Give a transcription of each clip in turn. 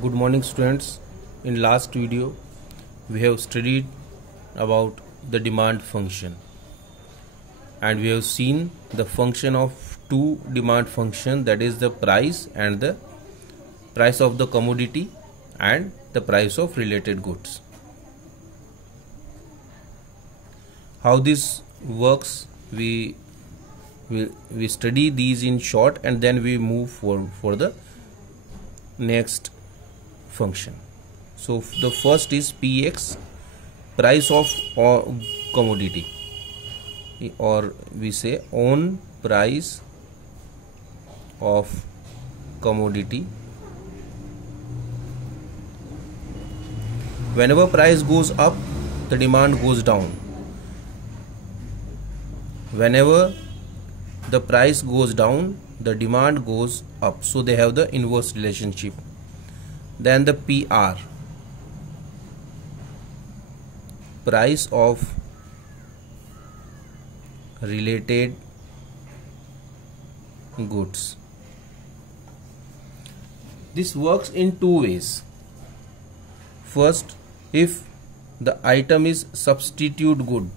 Good morning students. In last video we have studied about the demand function and we have seen the function of two demand function, that is the price and the price of the commodity and the price of related goods. How this works, we study these in short and then we move for the next function. So the first is Px, price of commodity, or we say on price of commodity. Whenever price goes up, the demand goes down. Whenever the price goes down, the demand goes up. So they have the inverse relationship. Then the PR, price of related goods. This works in two ways. First, if the item is substitute good,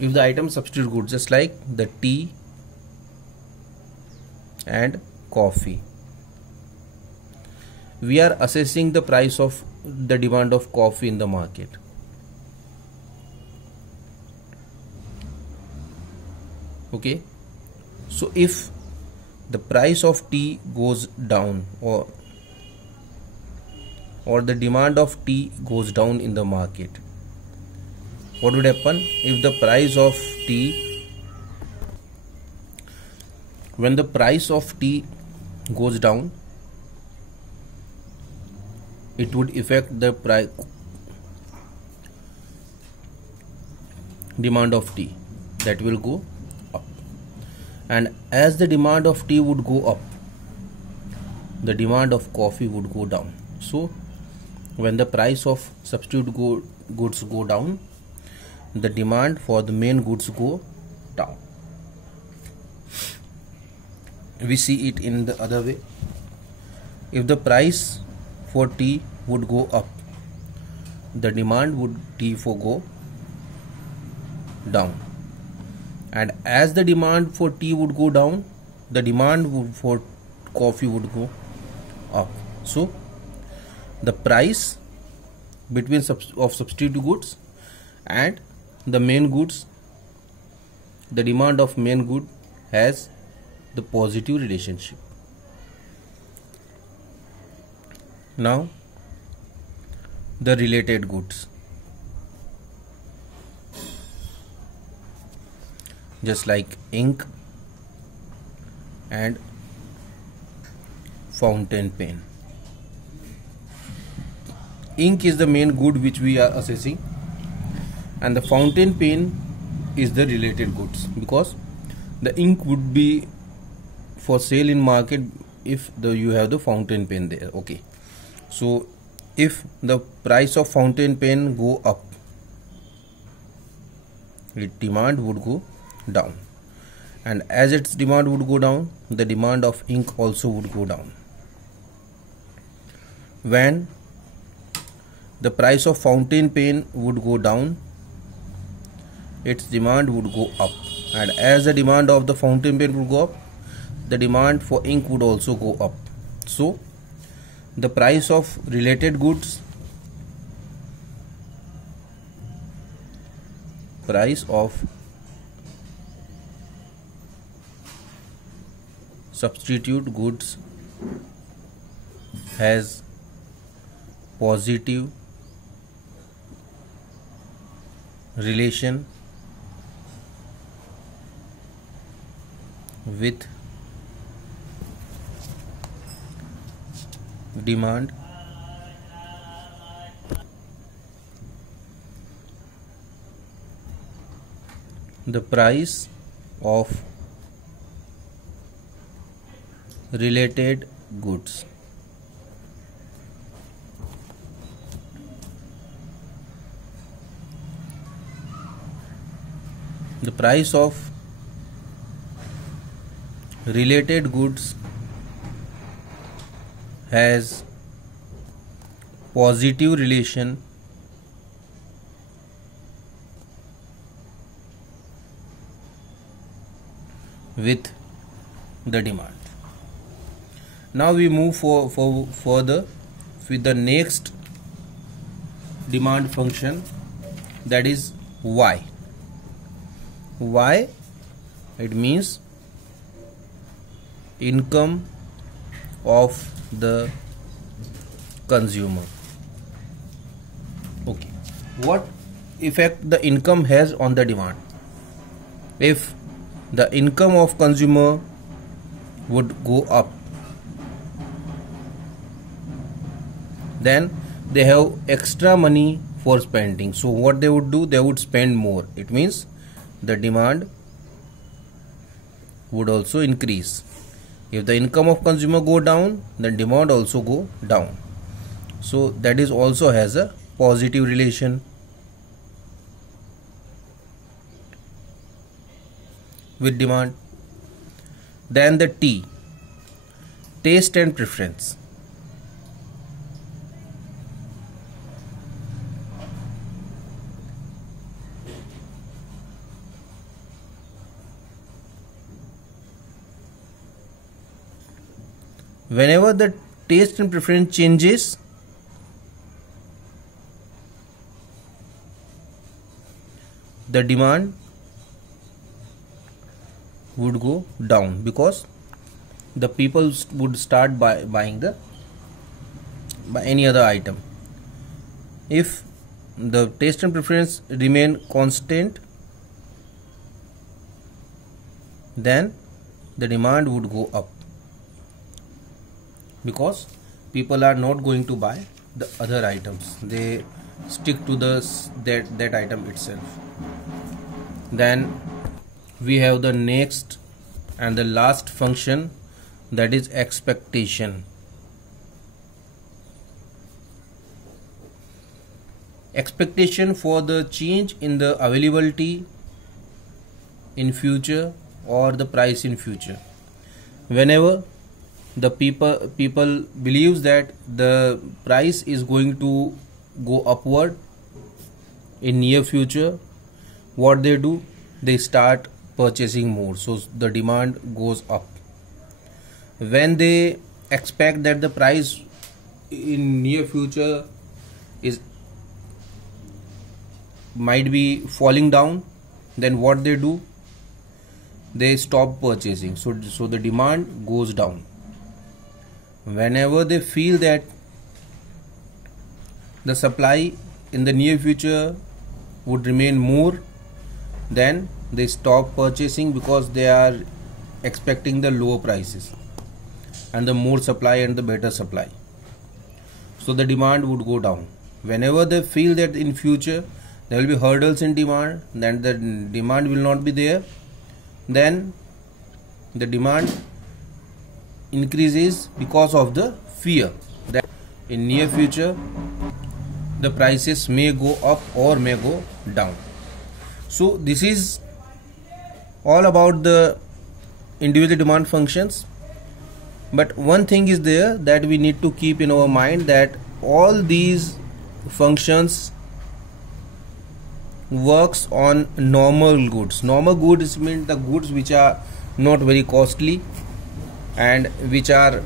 if the item substitute good, just like the tea and coffee, we are assessing the price of the demand of coffee in the market. Okay, so if the price of tea goes down or the demand of tea goes down in the market, what would happen? If the price of tea, when the price of tea goes down, it would affect the price demand of tea, that will go up. And as the demand of tea would go up, the demand of coffee would go down. So when the price of substitute goods go down, the demand for the main goods go down. We see it in the other way. If the price for tea would go up, the demand would tea for go down. And as the demand for tea would go down, the demand for coffee would go up. So the price between of substitute goods and the main goods, the demand of main good has the positive relationship. Now the related goods, just like ink and fountain pen. Ink is the main good which we are assessing, and the fountain pen is the related goods, because the ink would be for sale in market if you have the fountain pen there. Okay, so if the price of fountain pen go up, its demand would go down, and as its demand would go down, the demand of ink also would go down. When the price of fountain pen would go down, its demand would go up, and as the demand of the fountain pen would go up, the demand for ink would also go up. So the price of related goods, price of substitute goods has positive relation with demand the price of related goods the price of related goods has positive relation with the demand. Now we move further with the next demand function, that is Y. Y, it means income of the consumer. Okay, what effect the income has on the demand? If the income of consumer would go up, then they have extra money for spending. So what they would do, they would spend more. It means the demand would also increase. If the income of consumer go down, then demand also go down. So that is also has a positive relation with demand. Then the T, taste and preference. Whenever the taste and preference changes, the demand would go down, because the people would start buying any other item. If the taste and preference remain constant, then the demand would go up, because people are not going to buy the other items, they stick to that item itself. Then we have the next and the last function, that is expectation. Expectation for the change in the availability in future or the price in future. Whenever the people believes that the price is going to go upward in near future, what they do, they start purchasing more, so the demand goes up. When they expect that the price in near future is might be falling down, then what they do, they stop purchasing, so the demand goes down. Whenever they feel that the supply in the near future would remain more, then they stop purchasing, because they are expecting the lower prices and the more supply and the better supply, so the demand would go down. Whenever they feel that in future there will be hurdles in demand, then the demand will not be there, then the demand increases because of the fear that in near future the prices may go up or may go down. So this is all about the individual demand functions. But one thing is there that we need to keep in our mind, that all these functions works on normal goods. Normal goods mean the goods which are not very costly and which are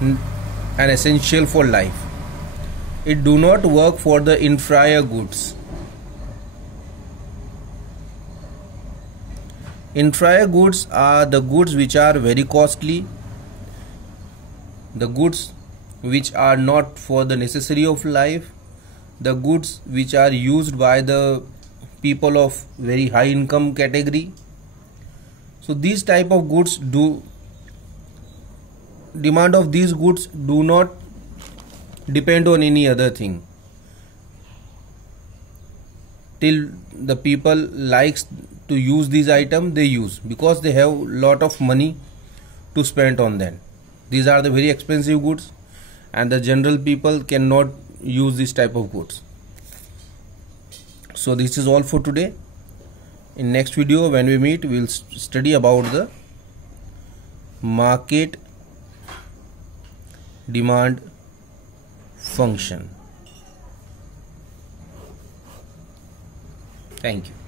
an essential for life. It do not work for the inferior goods. Inferior goods are the goods which are very costly, the goods which are not for the necessary of life, the goods which are used by the people of very high income category. So these type of goods demand of these goods do not depend on any other thing. Till the people likes to use these items, they use, because they have lot of money to spend on them. These are the very expensive goods, and the general people cannot use this type of goods. So this is all for today. In next video when we meet, we will study about the market demand function. Thank you.